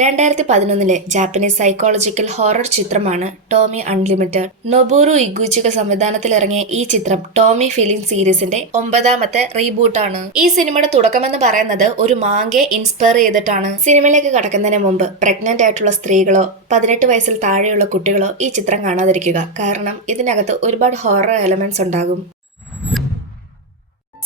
2011 Japanese psychological horror ചിത്രമാണ് Tomy unlimited. നൊബൂറു ഇഗുച്ചിക സംവിധാനത്തിലിറങ്ങിയ ഈ ചിത്രം ടോമി ഫിലിം സീരീസിന്റെ 9ാമത്തെ റീബൂട്ടാണ്. ഈ സിനിമയുടെ തുടക്കമെന്ന് പറയുന്നത് ഒരു മാങ്കയെ ഇൻസ്പയർ ചെയ്തിട്ടാണ്. സിനിമയിലേക്ക് കടക്കുന്നതിന് മുമ്പ് പ്രഗ്നന്റ് ആയിട്ടുള്ള സ്ത്രീകളോ 18 വയസ്സിൽ താഴെയുള്ള കുട്ടികളോ ഈ ചിത്രം കാണാതിരിക്കുക. കാരണം ഇതിനകത്ത് ഒരുപാട് ഹൊറർ എലമെന്റ്സ് ഉണ്ടാകും.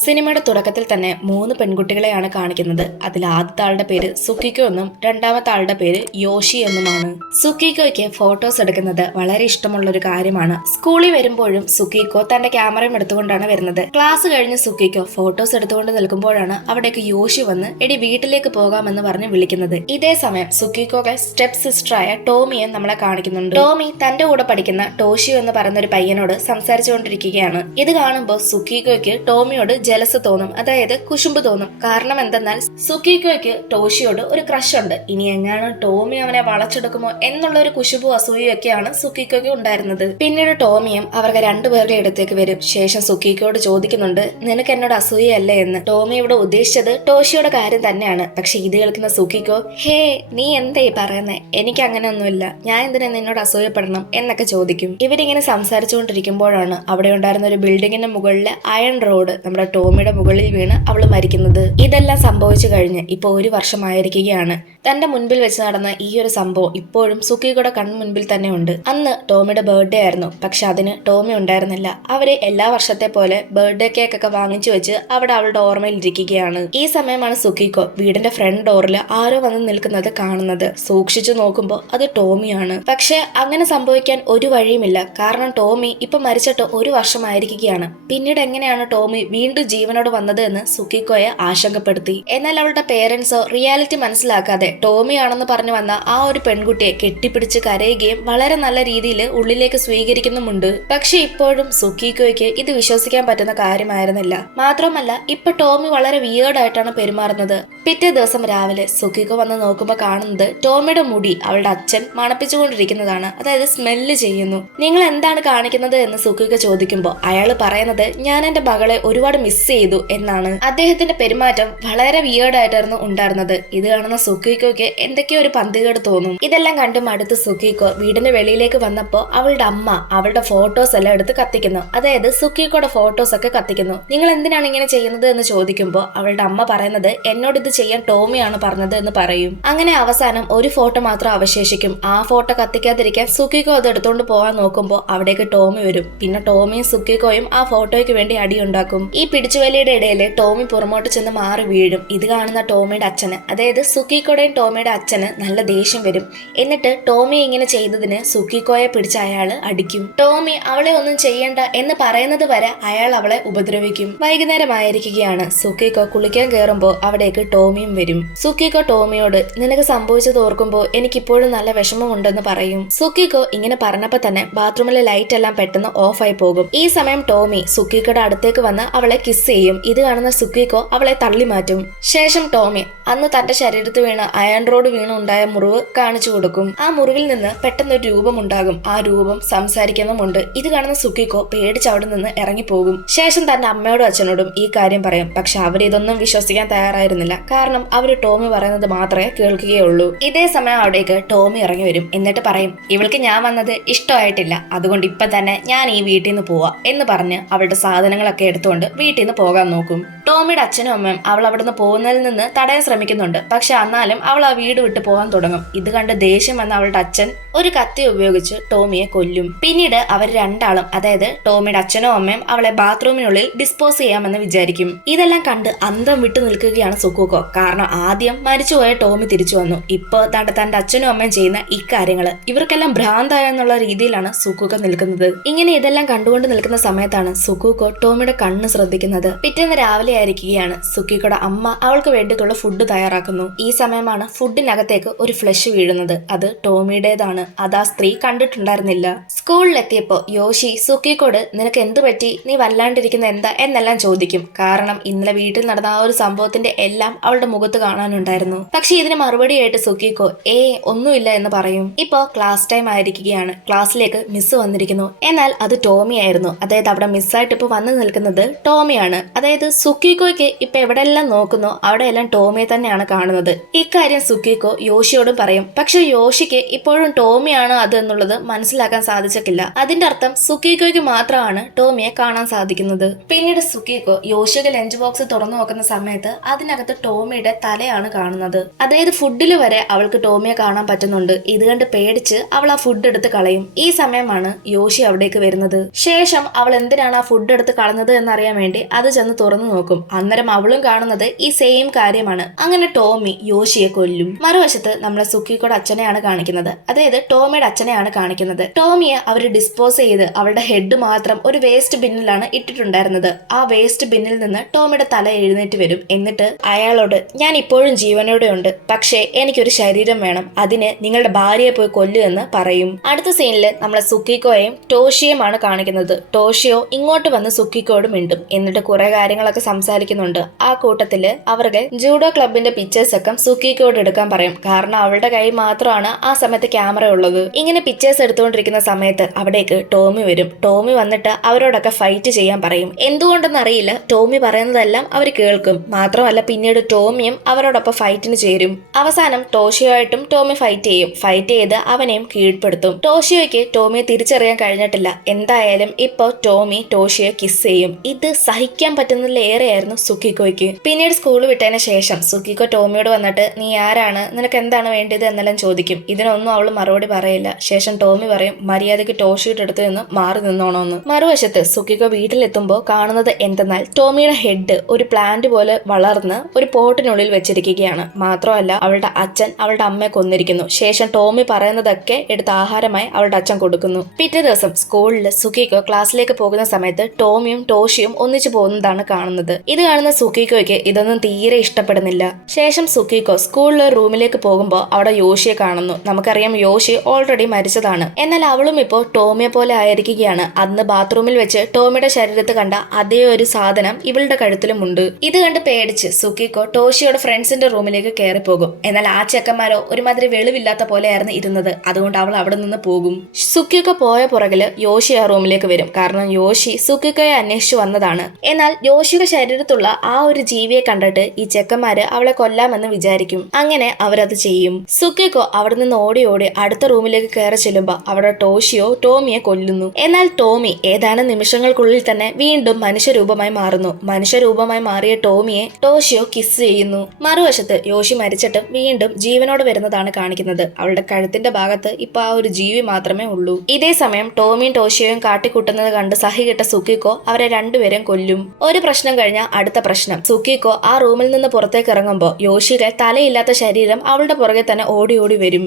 സിനിമയുടെ തുടക്കത്തിൽ തന്നെ 3 പെൺകുട്ടികളെയാണ് കാണിക്കുന്നത്. അതിൽ ആദ്യത്തെ ആളുടെ പേര് സുക്കിക്കോ എന്നും രണ്ടാമത്തെ ആളുടെ പേര് യോഷി എന്നുമാണ്. സുക്കിക്കോയ്ക്ക് ഫോട്ടോസ് എടുക്കുന്നത് വളരെ ഇഷ്ടമുള്ള ഒരു കാര്യമാണ്. സ്കൂളിൽ വരുമ്പോഴും സുക്കിക്കോ തന്റെ ക്യാമറയും എടുത്തുകൊണ്ടാണ് വരുന്നത്. ക്ലാസ് കഴിഞ്ഞ് സുക്കിക്കോ ഫോട്ടോസ് എടുത്തുകൊണ്ട് നിൽക്കുമ്പോഴാണ് അവിടേക്ക് യോഷി വന്ന് എടി വീട്ടിലേക്ക് പോകാമെന്ന് പറഞ്ഞ് വിളിക്കുന്നത്. ഇതേ സമയം സുക്കിക്കോയുടെ സ്റ്റെപ്പ് സിസ്റ്ററായ ടോമിയെ നമ്മളെ കാണിക്കുന്നുണ്ട്. ടോമി തന്റെ കൂടെ പഠിക്കുന്ന ടോഷിയോ എന്ന് പറയുന്ന ഒരു പയ്യനോട് സംസാരിച്ചുകൊണ്ടിരിക്കുകയാണ്. ഇത് കാണുമ്പോൾ സുക്കിക്കോയ്ക്ക് ടോമിയോട് ജലസ് തോന്നും, അതായത് കുശുമ്പ് തോന്നും. കാരണം എന്തെന്നാൽ സുക്കിക്കോയ്ക്ക് ടോഷിയോട് ഒരു ക്രഷ് ഉണ്ട്. ഇനി എങ്ങാനും ടോമി അവനെ വളച്ചെടുക്കുമോ എന്നുള്ള ഒരു കുശുമ്പും അസൂയയും ഒക്കെയാണ് സുക്കിക്കോയ്ക്ക് ഉണ്ടായിരുന്നത്. പിന്നീട് ടോമിയും അവർക്ക് രണ്ടുപേരുടെ അടുത്തേക്ക് വരും. ശേഷം സുക്കിക്കോയോട് ചോദിക്കുന്നുണ്ട്, നിനക്ക് എന്നോട് അസൂയല്ലേ എന്ന്. ടോമി ഇവിടെ ഉദ്ദേശിച്ചത് ടോഷിയുടെ കാര്യം തന്നെയാണ്. പക്ഷെ ഇത് കേൾക്കുന്ന സുക്കിക്കോ, ഹേ നീ എന്തായി പറയുന്നേ, എനിക്ക് അങ്ങനെ ഒന്നുമില്ല, ഞാൻ എന്തിനാ നിന്നോട് അസൂയപ്പെടണം എന്നൊക്കെ ചോദിക്കും. ഇവരിങ്ങനെ സംസാരിച്ചുകൊണ്ടിരിക്കുമ്പോഴാണ് അവിടെ ഉണ്ടായിരുന്ന ഒരു ബിൽഡിങ്ങിന്റെ മുകളിലെ അയൺ റോഡ് നമ്മുടെ ടോമിയുടെ മുകളിൽ വീണ് അവള് മരിക്കുന്നത്. ഇതെല്ലാം സംഭവിച്ചു കഴിഞ്ഞ് ഇപ്പൊ 1 വർഷമായിരിക്കുകയാണ്. തന്റെ മുൻപിൽ വെച്ച് നടന്ന ഈ ഒരു സംഭവം ഇപ്പോഴും സുക്കിയുടെ കൺമുൻപിൽ തന്നെ ഉണ്ട്. അന്ന് ടോമിയുടെ ബർത്ത്ഡേ ആയിരുന്നു. പക്ഷെ അതിന് ടോമി ഉണ്ടായിരുന്നില്ല. അവര് എല്ലാ വർഷത്തെ പോലെ ബർത്ത്ഡേ കേക്ക് ഒക്കെ വാങ്ങിച്ചു വെച്ച് അവിടെ അവളുടെ ഓർമ്മയിൽ ഇരിക്കുകയാണ്. ഈ സമയമാണ് സുക്കിക്കോ വീടിന്റെ ഫ്രണ്ട് ഡോറിൽ ആരോ വന്ന് നിൽക്കുന്നത് കാണുന്നത്. സൂക്ഷിച്ചു നോക്കുമ്പോൾ അത് ടോമിയാണ്. പക്ഷെ അങ്ങനെ സംഭവിക്കാൻ ഒരു വഴിയുമില്ല. കാരണം ടോമി ഇപ്പൊ മരിച്ചിട്ട് 1 വർഷമായിരിക്കുകയാണ്. പിന്നീട് എങ്ങനെയാണ് ടോമി വീണ്ടും ജീവനോട് വന്നത് എന്ന് സുക്കിക്കോയെ ആശങ്കപ്പെടുത്തി. എന്നാൽ അവളുടെ പേരൻസോ റിയാലിറ്റി മനസ്സിലാക്കാതെ ടോമി ആണെന്ന് പറഞ്ഞു വന്ന ആ ഒരു പെൺകുട്ടിയെ കെട്ടിപ്പിടിച്ച് കരയുകയും വളരെ നല്ല രീതിയിൽ ഉള്ളിലേക്ക് സ്വീകരിക്കുന്നുമുണ്ട്. പക്ഷെ ഇപ്പോഴും സുക്കിക്കോയ്ക്ക് ഇത് വിശ്വസിക്കാൻ പറ്റുന്ന കാര്യമായിരുന്നില്ല. മാത്രമല്ല ഇപ്പൊ ടോമി വളരെ വിയേർഡ് ആയിട്ടാണ് പെരുമാറുന്നത്. പിറ്റേ ദിവസം രാവിലെ സുക്കിക്കോ വന്ന് നോക്കുമ്പോൾ കാണുന്നത് ടോമിയുടെ മുടി അവളുടെ അച്ഛൻ മണപ്പിച്ചുകൊണ്ടിരിക്കുന്നതാണ്. അതായത് സ്മെല്ല് ചെയ്യുന്നു. നിങ്ങൾ എന്താണ് കാണിക്കുന്നത് എന്ന് സുക്കിക്കോ ചോദിക്കുമ്പോൾ അയാൾ പറയുന്നത്, ഞാൻ എന്റെ മകളെ ഒരുപാട് മിസ് ചെയ്തു എന്നാണ്. അദ്ദേഹത്തിന്റെ പെരുമാറ്റം വളരെ വിയേർഡ് ആയിട്ടായിരുന്നു ഉണ്ടായിരുന്നത്. ഇത് കാണുന്ന സുക്കിക്കോയ്ക്ക് എന്തൊക്കെയോ ഒരു പന്തികേട് തോന്നും. ഇതെല്ലാം കണ്ട് മടുത്ത് സുക്കിക്കോ വീടിന്റെ വെളിയിലേക്ക് വന്നപ്പോ അവളുടെ അമ്മ അവളുടെ ഫോട്ടോസ് എല്ലാം എടുത്ത് കത്തിക്കുന്നു. അതായത് സുക്കിക്കോയുടെ ഫോട്ടോസ് ഒക്കെ കത്തിക്കുന്നു. നിങ്ങൾ എന്തിനാണ് ഇങ്ങനെ ചെയ്യുന്നത് എന്ന് ചോദിക്കുമ്പോൾ അവളുടെ അമ്മ പറയുന്നത്, എന്നോട് ഇത് ചെയ്യാൻ ടോമിയാണ് പറഞ്ഞത് എന്ന് പറയും. അങ്ങനെ അവസാനം ഒരു ഫോട്ടോ മാത്രം അവശേഷിക്കും. ആ ഫോട്ടോ കത്തിക്കാതിരിക്കാൻ സുക്കിക്കോ അത് എടുത്തുകൊണ്ട് പോകാൻ നോക്കുമ്പോൾ അവിടേക്ക് ടോമി വരും. പിന്നെ ടോമിയും സുക്കിക്കോയും ആ ഫോട്ടോയ്ക്ക് വേണ്ടി അടിയുണ്ടാക്കും. ഈ പിടിച്ചുവലിയുടെ ഇടയിൽ ടോമി പുറമോട്ട് ചെന്ന് മാറി വീഴും. ഇത് കാണുന്ന ടോമിയുടെ അച്ഛന്, അതായത് സുക്കിക്കോയുടെയും ടോമിയുടെ അച്ഛന് നല്ല ദേഷ്യം വരും. എന്നിട്ട് ടോമി ഇങ്ങനെ ചെയ്തതിന് സുക്കിക്കോയെ പിടിച്ച് അയാൾ അടിക്കും. ടോമി അവളെ ഒന്നും ചെയ്യണ്ട എന്ന് പറയുന്നത് വരെ അയാൾ അവളെ ഉപദ്രവിക്കും. വൈകുന്നേരമായിരിക്കുകയാണ്. സുക്കിക്കോ കുളിക്കാൻ കയറുമ്പോൾ അവിടേക്ക് ടോമിയും വരും. സുക്കിക്കോ ടോമിയോട്, നിനക്ക് സംഭവിച്ചത് ഓർക്കുമ്പോൾ എനിക്കിപ്പോഴും നല്ല വിഷമമുണ്ടെന്ന് പറയും. സുക്കിക്കോ ഇങ്ങനെ പറഞ്ഞപ്പോ തന്നെ ബാത്റൂമിലെ ലൈറ്റ് എല്ലാം പെട്ടെന്ന് ഓഫ് ആയി പോകും. ഈ സമയം ടോമി സുക്കിക്കോയുടെ അടുത്തേക്ക് വന്ന് അവളെ കിസ് ചെയ്യും. ഇത് കാണുന്ന സുക്കിക്കോ അവളെ തള്ളി മാറ്റും. ശേഷം ടോമി അന്ന് തന്റെ ശരീരത്ത് വീണ് അയൺ റോഡ് വീണ് ഉണ്ടായ മുറിവ് കാണിച്ചു കൊടുക്കും. ആ മുറിവിൽ നിന്ന് പെട്ടെന്നൊരു രൂപം ഉണ്ടാകും. ആ രൂപം സംസാരിക്കുന്നുമുണ്ട്. ഇത് കാണുന്ന സുക്കിക്കോ പേടിച്ച് അവിടെ നിന്ന് ഇറങ്ങിപ്പോകും. ശേഷം തന്റെ അമ്മയോടും അച്ഛനോടും ഈ കാര്യം പറയും. പക്ഷെ അവരിതൊന്നും വിശ്വസിക്കാൻ തയ്യാറായിരുന്നില്ല. കാരണം അവര് ടോമി പറയുന്നത് മാത്രമേ കേൾക്കുകയുള്ളൂ. ഇതേ സമയം അവിടേക്ക് ടോമി ഇറങ്ങി വരും. എന്നിട്ട് പറയും, ഇവൾക്ക് ഞാൻ വന്നത് ഇഷ്ടമായിട്ടില്ല, അതുകൊണ്ട് ഇപ്പൊ തന്നെ ഞാൻ ഈ വീട്ടിൽ നിന്ന് പോവാ എന്ന് പറഞ്ഞ് അവളുടെ സാധനങ്ങളൊക്കെ എടുത്തുകൊണ്ട് വീട്ടിൽ നിന്ന് പോകാൻ നോക്കും. ടോമിയുടെ അച്ഛനും അമ്മയും അവൾ അവിടുന്ന് പോകുന്നതിൽ നിന്ന് തടയാൻ ശ്രമിക്കുന്നുണ്ട്. പക്ഷെ എന്നാലും അവൾ ആ വീട് വിട്ട് പോകാൻ തുടങ്ങും. ഇത് കണ്ട് ദേഷ്യം വന്ന അവളുടെ അച്ഛൻ ഒരു കത്തി ഉപയോഗിച്ച് ടോമിയെ കൊല്ലും. പിന്നീട് അവർ രണ്ടാളും, അതായത് ടോമിയുടെ അച്ഛനും അമ്മയും അവളെ ബാത്റൂമിനുള്ളിൽ ഡിസ്പോസ് ചെയ്യാമെന്ന് വിചാരിക്കും. ഇതെല്ലാം കണ്ട് അന്തം വിട്ടു നിൽക്കുകയാണ് സുക്കുക്കോ. കാരണം ആദ്യം മരിച്ചുപോയ ടോമി തിരിച്ചു വന്നു. ഇപ്പൊ തന്റെ അച്ഛനും അമ്മയും ചെയ്യുന്ന ഇക്കാര്യങ്ങള് ഇവർക്കെല്ലാം ഭ്രാന്തായെന്നുള്ള രീതിയിലാണ് സുക്കുക്കോ നിൽക്കുന്നത്. ഇങ്ങനെ ഇതെല്ലാം കണ്ടുകൊണ്ട് നിൽക്കുന്ന സമയത്താണ് സുക്കുക്കോ ടോമിയുടെ കണ്ണ് ശ്രദ്ധിക്കുന്നത്. പിറ്റേന്ന് രാവിലെ ആയിരിക്കുകയാണ്. സുക്കിക്കോയുടെ അമ്മ അവൾക്ക് വേണ്ടിയിട്ടുള്ള ഫുഡ് തയ്യാറാക്കുന്നു. ഈ സമയമാണ് ഫുഡിനകത്തേക്ക് ഒരു ഫ്ലഷ് വീഴുന്നത്. അത് ടോമിയുടേതാണ്. അത് ആ സ്ത്രീ കണ്ടിട്ടുണ്ടായിരുന്നില്ല. സ്കൂളിലെത്തിയപ്പോ യോഷി സുക്കിക്കോട്, നിനക്ക് എന്ത് പറ്റി, നീ വല്ലാണ്ടിരിക്കുന്ന എന്താ എന്നെല്ലാം ചോദിക്കും. കാരണം ഇന്നലെ വീട്ടിൽ നടന്ന ആ ഒരു സംഭവത്തിന്റെ എല്ലാം അവളുടെ മുഖത്ത് കാണാനുണ്ടായിരുന്നു. പക്ഷെ ഇതിന് മറുപടിയായിട്ട് സുക്കിക്കോ ഒന്നുമില്ല എന്ന് പറയും. ഇപ്പോ ക്ലാസ് ടൈം ആയിരിക്കുകയാണ്. ക്ലാസ്സിലേക്ക് മിസ് വന്നിരിക്കുന്നു. എന്നാൽ അത് ടോമി ആയിരുന്നു. അതായത് അവിടെ മിസ്സായിട്ട് ഇപ്പൊ വന്നു നിൽക്കുന്നത് ടോമിയാണ്. അതായത് സുക്കിക്കോയ്ക്ക് ഇപ്പൊ എവിടെയെല്ലാം നോക്കുന്നോ അവിടെയെല്ലാം ടോമിയെ തന്നെയാണ് കാണുന്നത്. ഇക്കാര്യം കാര്യം സുക്കിക്കോ യോഷിയോടും പറയും. പക്ഷെ യോഷിക്ക് ഇപ്പോഴും ടോമിയാണ് അത് എന്നുള്ളത് മനസ്സിലാക്കാൻ സാധിച്ചിട്ടില്ല. അതിന്റെ അർത്ഥം സുക്കിക്കോയ്ക്ക് മാത്രമാണ് ടോമിയെ കാണാൻ സാധിക്കുന്നത്. പിന്നീട് സുക്കിക്കോ യോഷിയുടെ ലഞ്ച് ബോക്സ് തുറന്നു നോക്കുന്ന സമയത്ത് അതിനകത്ത് ടോമിയുടെ തലയാണ് കാണുന്നത്. അതായത് ഫുഡിൽ വരെ അവൾക്ക് ടോമിയെ കാണാൻ പറ്റുന്നുണ്ട്. ഇത് കണ്ട് പേടിച്ച് അവൾ ആ ഫുഡ് എടുത്ത് കളയും. ഈ സമയമാണ് യോഷി അവിടേക്ക് വരുന്നത്. ശേഷം അവൾ എന്തിനാണ് ആ ഫുഡ് എടുത്ത് കളഞ്ഞത് എന്നറിയാൻ വേണ്ടി അത് ചെന്ന് തുറന്നു നോക്കും. അന്നേരം അവളും കാണുന്നത് ഈ സെയിം കാര്യമാണ്. അങ്ങനെ ടോമി യോഷിയെ കൊല്ലും. മറുവശത്ത് നമ്മളെ സുക്കിക്കോയുടെ അച്ഛനെയാണ് കാണിക്കുന്നത്. അതായത് ടോമിയുടെ അച്ഛനെയാണ് കാണിക്കുന്നത്. ടോമിയെ അവർ ഡിസ്പോസ് ചെയ്ത് അവളുടെ ഹെഡ് മാത്രം ഒരു വേസ്റ്റ് ബിന്നിലാണ് ഇട്ടിട്ടുണ്ടായിരുന്നത്. ആ വേസ്റ്റ് ബിന്നിൽ നിന്ന് ടോമിയുടെ തല എഴുന്നേറ്റ് വരും. എന്നിട്ട് അയാളോട്, ഞാൻ ഇപ്പോഴും ജീവനോടെ ഉണ്ട്, പക്ഷേ എനിക്കൊരു ശരീരം വേണം, അതിന് നിങ്ങളുടെ ഭാര്യയെ പോയി കൊല്ലുമെന്ന് പറയും. അടുത്ത സീനില് നമ്മളെ സുക്കിക്കോയെയും ടോഷിയുമാണ് കാണിക്കുന്നത്. ടോഷിയോ ഇങ്ങോട്ട് വന്ന് സുക്കിക്കോയോട് മിണ്ടും. എന്നിട്ട് കുറെ കാര്യങ്ങളൊക്കെ സംസാരിക്കുന്നുണ്ട്. ആ കൂട്ടത്തില് അവരുടെ ജൂഡോ ക്ലബിന്റെ പിക്ചേഴ്സ് ഒക്കെ സുക്കിക്കോയോട് എടുക്കാൻ പറയും. കാരണം അവളുടെ കൈ മാത്രമാണ് ആ സമയത്ത് ക്യാമറ ഉള്ളത്. ഇങ്ങനെ പിക്ചേഴ്സ് എടുത്തുകൊണ്ടിരിക്കുന്ന സമയത്ത് അവിടേക്ക് ടോമി വരും. ടോമി വന്നിട്ട് അവരോടൊക്കെ ഫൈറ്റ് ചെയ്യാൻ പറയും. എന്തുകൊണ്ടെന്ന് അറിയില്ല, ടോമി പറയുന്നതെല്ലാം അവർ കേൾക്കും. മാത്രമല്ല പിന്നീട് ടോമിയും അവരോടൊപ്പം ഫൈറ്റിന് ചേരും. അവസാനം ടോഷിയോയായിട്ടും ടോമി ഫൈറ്റ് ചെയ്യും. ഫൈറ്റ് ചെയ്ത് അവനെയും കീഴ്പ്പെടുത്തും. ടോഷിയോയ്ക്ക് ടോമിയെ തിരിച്ചറിയാൻ കഴിഞ്ഞിട്ടില്ല. എന്തായാലും ഇപ്പൊ ടോമി ടോഷിയെ കിസ് ചെയ്യും. ഇത് സഹിക്കാൻ പറ്റുന്നതിലേറെയായിരുന്നു സുക്കിക്കോയ്ക്ക്. പിന്നീട് സ്കൂൾ വിട്ടതിന് ശേഷം സുക്കിക്കോ ടോമിയോട് വന്നിട്ട്, നീ ആരാണ്, നിനക്ക് എന്താണ് വേണ്ടത് എന്നെല്ലാം ചോദിക്കും. ഇതിനൊന്നും അവൾ മറുപടി പറയില്ല. ശേഷം ടോമി പറയും, മര്യാദയ്ക്ക് ടോഷിയുടെ അടുത്ത് നിന്ന് മാറി നിന്നോണമെന്ന്. മറുവശത്ത് സുക്കിക്കോ വീട്ടിലെത്തുമ്പോൾ കാണുന്നത് എന്തെന്നാൽ ടോമിയുടെ ഹെഡ് ഒരു പ്ലാന്റ് പോലെ വളർന്ന് ഒരു പോട്ടിനുള്ളിൽ വെച്ചിരിക്കുകയാണ്. മാത്രമല്ല അവളുടെ അച്ഛൻ അവളുടെ അമ്മയെ കൊന്നിരിക്കുന്നു. ശേഷം ടോമി പറയുന്നതൊക്കെ എടുത്ത് ആഹാരമായി അവളുടെ അച്ഛൻ കൊടുക്കുന്നു. പിറ്റേ ദിവസം സ്കൂളിൽ സുക്കിക്കോ ക്ലാസ്സിലേക്ക് പോകുന്ന സമയത്ത് ടോമിയും ടോഷിയും ഒന്നിച്ചു പോകുന്നതാണ് കാണുന്നത്. ഇത് കാണുന്ന സുക്കിക്കോയ്ക്ക് ഇതൊന്നും തീരെ ഇഷ്ടപ്പെടുന്നില്ല. ശേഷം സുക്കിക്കോ സ്കൂളിലെ റൂമിലേക്ക് പോകുമ്പോൾ അവിടെ യോഷിയെ കാണുന്നു. നമുക്കറിയാം യോഷി ഓൾറെഡി മരിച്ചതാണ്. എന്നാൽ അവളും ഇപ്പോൾ ടോമിയെ പോലെ ആയിരിക്കുകയാണ്. അന്ന് ബാത്റൂമിൽ വെച്ച് ടോമിയുടെ ശരീരത്ത് കണ്ട അതേ ഒരു സാധനം ഇവളുടെ കഴുത്തിലുമുണ്ട്. ഇത് കണ്ട് പേടിച്ച് സുക്കിക്കോ ടോഷിയുടെ ഫ്രണ്ട്സിന്റെ റൂമിലേക്ക് കയറി പോകും. എന്നാൽ ആ ചെക്കന്മാരോ ഒരുമാതിരി വെളിവില്ലാത്ത പോലെയായിരുന്നു ഇരുന്നത്. അതുകൊണ്ട് അവൾ അവിടെ നിന്ന് പോകും. സുക്കിക്കോ പോയ പുറകില് യോഷി ആ റൂമിലേക്ക് വരും. കാരണം യോഷി സുക്കിക്കോയെ അന്വേഷിച്ചു വന്നതാണ്. എന്നാൽ യോഷിയുടെ ശരീരത്തുള്ള ആ ഒരു ജീവിയെ കണ്ടിട്ട് ഈ ചെക്കന്മാര് അവളെ കൊല്ലാമെന്ന് വിചാരിക്കും. അങ്ങനെ അവരത് ചെയ്യും. സുക്കിക്കോ അവിടെ നിന്ന് ഓടി ഓടി അടുത്ത റൂമിലേക്ക് കയറി ചെല്ലുമ്പോ അവിടെ ടോഷിയോ ടോമിയെ കൊല്ലുന്നു. എന്നാൽ ടോമി ഏതാനും നിമിഷങ്ങൾക്കുള്ളിൽ തന്നെ വീണ്ടും മനുഷ്യരൂപമായി മാറുന്നു. മനുഷ്യരൂപമായി മാറിയ ടോമിയെ ടോഷിയോ കിസ് ചെയ്യുന്നു. മറുവശത്ത് യോഷി മരിച്ചിട്ട് വീണ്ടും ജീവനോട് വരുന്നതാണ് കാണിക്കുന്നത്. അവളുടെ കഴുത്തിന്റെ ഭാഗത്ത് ഇപ്പൊ ആ ഒരു ജീവി മാത്രമേ ഉള്ളൂ. ഇതേ സമയം ടോമിയും ടോഷിയോയും കാട്ടിക്കൂട്ടുന്നത് കണ്ട് സഹികെട്ട സുക്കിക്കോ അവരെ രണ്ടുപേരും കൊല്ലും. ഒരു പ്രശ്നം കഴിഞ്ഞാൽ അടുത്ത പ്രശ്നം. സുക്കിക്കോ ആ റൂമിൽ നിന്ന് പുറത്തേക്ക് ഇറങ്ങുമ്പോൾ യോഷിയുടെ തലയില്ലാത്ത ശരീരം അവളുടെ പുറകെ തന്നെ ഓടി ഓടി വരും.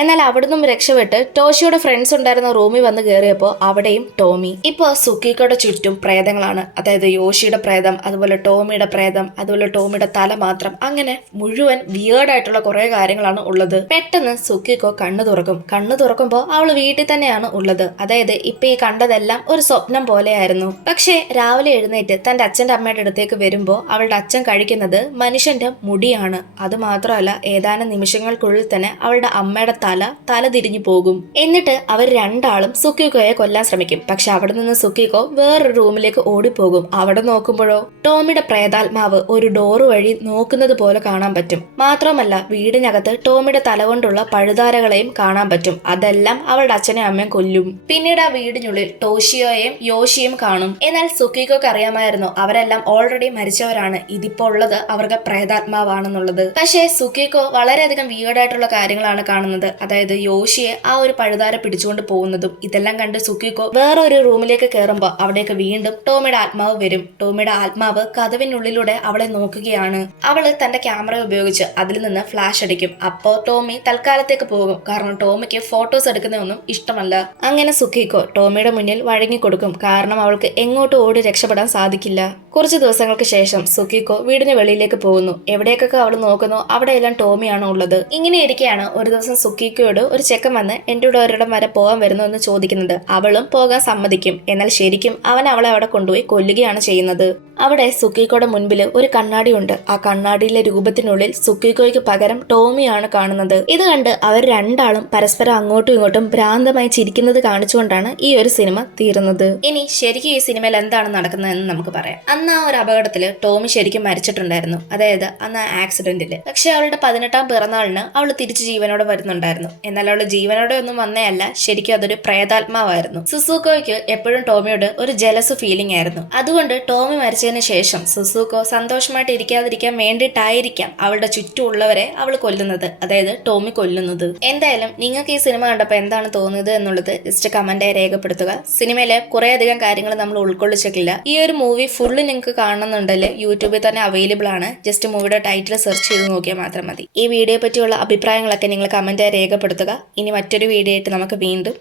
എന്നാൽ അവിടുന്നും രക്ഷപ്പെട്ട് ടോഷിയുടെ ഫ്രണ്ട്സ് ഉണ്ടായിരുന്ന റൂമിൽ വന്ന് കയറിയപ്പോൾ അവിടെയും ടോമി. ഇപ്പോൾ സുക്കിക്കോയുടെ ചുറ്റും പ്രേതങ്ങളാണ്. അതായത് യോഷിയുടെ പ്രേതം, അതുപോലെ ടോമിയുടെ പ്രേതം, അതുപോലെ ടോമിയുടെ തല മാത്രം. അങ്ങനെ മുഴുവൻ വിയേർഡായിട്ടുള്ള കുറെ കാര്യങ്ങളാണ് ഉള്ളത്. പെട്ടെന്ന് സുക്കിക്കോ കണ്ണു തുറക്കും. കണ്ണു തുറക്കുമ്പോൾ അവൾ വീട്ടിൽ തന്നെയാണ് ഉള്ളത്. അതായത് ഇപ്പൊ ഈ കണ്ടതെല്ലാം ഒരു സ്വപ്നം പോലെയായിരുന്നു. പക്ഷേ രാവിലെ എഴുന്നേറ്റ് തന്റെ അച്ഛന്റെ അമ്മയുടെ അടുത്തേക്ക് വരുമ്പോൾ അവളുടെ അച്ഛൻ കഴിക്കുന്നത് മനുഷ്യന്റെ മുടിയാണ്. അത് മാത്രമല്ല ഏതാനും നിമിഷങ്ങൾക്കുള്ളിൽ തന്നെ അവളുടെ അമ്മയുടെ തല തിരിഞ്ഞു പോകും. എന്നിട്ട് അവർ രണ്ടാളും സുക്കിക്കോയെ കൊല്ലാൻ ശ്രമിക്കും. പക്ഷെ അവിടെ നിന്ന് സുക്കിക്കോ വേറൊരു റൂമിലേക്ക് ഓടിപ്പോകും. അവിടെ നോക്കുമ്പോഴോ ടോമിയുടെ പ്രേതാത്മാവ് ഒരു ഡോറ് വഴി നോക്കുന്നത് പോലെ കാണാൻ പറ്റും. മാത്രമല്ല വീടിനകത്ത് ടോമിയുടെ തല കൊണ്ടുള്ള പഴുതാരകളെയും കാണാൻ പറ്റും. അതെല്ലാം അവളുടെ അച്ഛനെയും അമ്മയും കൊല്ലും. പിന്നീട് ആ വീടിനുള്ളിൽ ടോഷിയോയും യോഷിയും കാണും. എന്നാൽ സുക്കിക്കോക്ക് അറിയാമായിരുന്നു അവരെല്ലാം ഓൾറെഡി മരിച്ചവരാണ്. ഇതിപ്പോ ഉള്ളത് അവർക്ക് പ്രേതാത്മാവാണെന്നുള്ളത്. പക്ഷേ സുക്കിക്കോ വളരെയധികം വിയേർഡായിട്ടുള്ള കാര്യങ്ങളാണ് കാണുന്നത്. അതായത് യോഷിയെ ആ ഒരു പഴുതാര പിടിച്ചുകൊണ്ട് പോകുന്നതും. ഇതെല്ലാം കണ്ട് സുക്കിക്കോ വേറെ ഒരു റൂമിലേക്ക് കയറുമ്പോൾ അവിടേക്ക് വീണ്ടും ടോമിയുടെ ആത്മാവ് വരും. ടോമിയുടെ ആത്മാവ് കതവിനുള്ളിലൂടെ അവളെ നോക്കുകയാണ്. അവള് തന്റെ ക്യാമറ ഉപയോഗിച്ച് അതിൽ നിന്ന് ഫ്ലാഷ് അടിക്കും. അപ്പോ ടോമി തൽക്കാലത്തേക്ക് പോകും. കാരണം ടോമിക്ക് ഫോട്ടോസ് എടുക്കുന്നതൊന്നും ഇഷ്ടമല്ല. അങ്ങനെ സുക്കിക്കോ ടോമിയുടെ മുന്നിൽ വഴങ്ങിക്കൊടുക്കും. കാരണം അവൾക്ക് എങ്ങോട്ടും ഓടി രക്ഷപ്പെടാൻ സാധിക്കില്ല. കുറച്ച് ദിവസങ്ങൾക്ക് ശേഷം സുക്കിക്കോ വീടിന് വെളിയിലേക്ക് പോകുന്നു. എവിടേക്കൊക്കെ അവൾ നോക്കുന്നു അവിടെയെല്ലാം ടോമിയാണ് ഉള്ളത്. ഇങ്ങനെ ഇരിക്കെയാണ് ഒരു ദിവസം സുക്കി സുക്കിക്കോയോട് ഒരു ചെക്കൻ വന്ന് എൻ്റെ കൂടെ ഒരിടം വരെ പോകാൻ വരുന്നു എന്ന് ചോദിക്കുന്നത്. അവളും പോകാൻ സമ്മതിക്കും. എന്നാൽ ശരിക്കും അവൻ അവളെ അവിടെ കൊണ്ടുപോയി കൊല്ലുകയാണ് ചെയ്യുന്നത്. അവിടെ സുക്കിക്കോയുടെ മുൻപിൽ ഒരു കണ്ണാടി ഉണ്ട്. ആ കണ്ണാടിയിലെ രൂപത്തിനുള്ളിൽ സുക്കിക്കോയ്ക്ക് പകരം ടോമിയാണ് കാണുന്നത്. ഇത് കണ്ട് അവർ രണ്ടാളും പരസ്പരം അങ്ങോട്ടും ഇങ്ങോട്ടും ഭ്രാന്തമായി ചിരിക്കുന്നത് കാണിച്ചുകൊണ്ടാണ് ഈ ഒരു സിനിമ തീരുന്നത്. ഇനി ശരിക്കും ഈ സിനിമയിൽ എന്താണ് നടക്കുന്നതെന്ന് നമുക്ക് പറയാം. അന്ന് ആ ഒരു അപകടത്തിൽ ടോമി ശരിക്കും മരിച്ചിട്ടുണ്ടായിരുന്നു. അതായത് അന്ന് ആ ആക്സിഡന്റിൽ. പക്ഷെ അവളുടെ 18ാം പിറന്നാളിന് അവൾ തിരിച്ച് ജീവനോടെ വരുന്നുണ്ടായിരുന്നു. എന്നാൽ അവൾ ജീവനോടെ ഒന്നും വന്നേ അല്ല, ശരിക്കും അതൊരു പ്രേതാത്മാവായിരുന്നു. സുസുക്കോയ്ക്ക് എപ്പോഴും ടോമിയോട് ഒരു ജലസ് ഫീലിംഗ് ആയിരുന്നു. അതുകൊണ്ട് ടോമി മരിച്ചതിന് ശേഷം സുസുക്കോ സന്തോഷമായിട്ട് ഇരിക്കാതിരിക്കാൻ വേണ്ടിയിട്ടായിരിക്കാം അവളുടെ ചുറ്റുമുള്ളവരെ അവൾ കൊല്ലുന്നത്, അതായത് ടോമി കൊല്ലുന്നത്. എന്തായാലും നിങ്ങൾക്ക് ഈ സിനിമ കണ്ടപ്പോൾ എന്താണ് തോന്നുന്നത് എന്നുള്ളത് ജസ്റ്റ് കമന്റായി രേഖപ്പെടുത്തുക. സിനിമയിലെ കുറെ അധികം കാര്യങ്ങൾ നമ്മൾ ഉൾക്കൊള്ളിച്ചിട്ടില്ല. ഈ ഒരു മൂവി ഫുള്ള് നിങ്ങൾക്ക് കാണണമെന്നുണ്ടെങ്കിൽ യൂട്യൂബിൽ തന്നെ അവൈലബിൾ ആണ്. ജസ്റ്റ് മൂവിയുടെ ടൈറ്റിൽ സെർച്ച് ചെയ്ത് നോക്കിയാൽ മാത്രം മതി. ഈ വീഡിയോയെ പറ്റിയുള്ള അഭിപ്രായങ്ങളൊക്കെ നിങ്ങൾ കമന്റായി രേഖപ്പെടുത്തുക. ഇനി മറ്റൊരു വീഡിയോ ആയിട്ട് നമുക്ക് വീണ്ടും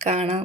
കാണാം.